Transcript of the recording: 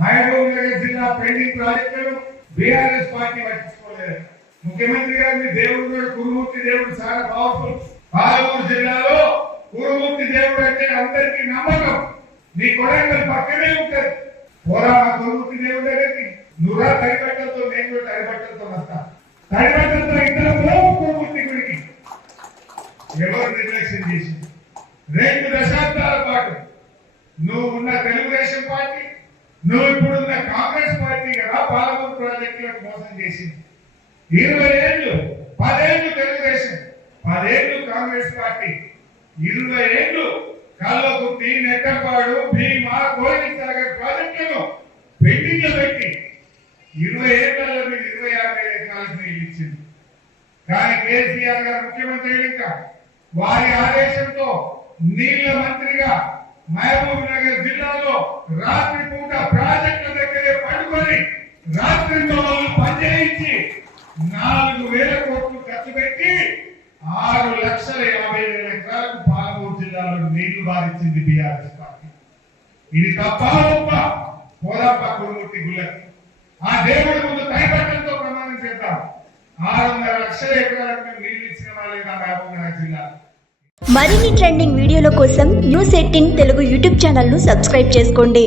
మహబూబ్ నగర్ జిల్లా పెండింగ్ ప్రాజెక్టులను BRS party పట్టించుకోలేదు. ముఖ్యమంత్రి గారిని దేవుడు కురుమూర్తి దేవుడు చాలా పవర్ఫుల్. పాలమూరు జిల్లాలో కురుమూర్తి దేవుడు అంటే అందరికీ నమ్మకం. నీ కొడంగల్ పక్కనే ఉంటది. పోరా కురుమూర్తి దేవుడు దగ్గరికి నువ్వురా తడిబట్టలతో, నేను కూడా తడిబట్టలతో వస్తా. తడిబట్టలతో ఇద్దరు పోవు కురుమూర్తి గుడికి. ఎవరు నిర్లక్ష్యం చేసింది? 2 దశాబ్దాల పాటు నువ్వు ఉన్న తెలుగుదేశం పార్టీ, నువ్వు ఇప్పుడున్న కాంగ్రెస్ పార్టీ కదా పాలమూరు ప్రాజెక్టులకు మోసం చేసింది. 20 ఏళ్ళు, 10 ఏళ్ళు తెలుగుదేశం, 10 ఏళ్ళు కాంగ్రెస్ పార్టీ, 20 ఏళ్ళు కల్లకుర్తి, నెట్టపాడు, భీమా, కోయిలసాగర్ ప్రాజెక్టులను పెండింగ్ లో పెట్టి 20 ఏళ్లలో మీరు 26,000 ఎకరాలకు నీళ్ళు ఇచ్చింది. కానీ కేసీఆర్ గారు ముఖ్యమంత్రి ఇంకా వారి ఆదేశంతో నీళ్ల మంత్రిగా మహబూబ్ నగర్ జిల్లాలో రాత్రి పూట ప్రాజెక్టుల దగ్గరే పడుకొని రాత్రితో పనిచేయించి 4,000 కోట్లు ఖర్చు పెట్టి 6,50,000 ఎకరాలకు పాలమూరు జిల్లాలో నీళ్లు బారించింది బీఆర్ఎస్ పార్టీ. ఇది తప్ప గొప్ప పోరాప కురుమూర్తి గుళ్ళకి ఆ దేవుడి ముందు కైపట్టంతో ప్రమాణం చేద్దాం. 600 లక్షల ఎకరాలకు నీళ్లు ఇచ్చిన వాళ్ళే నా మహబూబ్ నగర్ జిల్లా. మరిన్ని ట్రెండింగ్ వీడియోల కోసం న్యూస్ 18 తెలుగు యూట్యూబ్ ఛానల్ ను సబ్స్క్రైబ్ చేసుకోండి.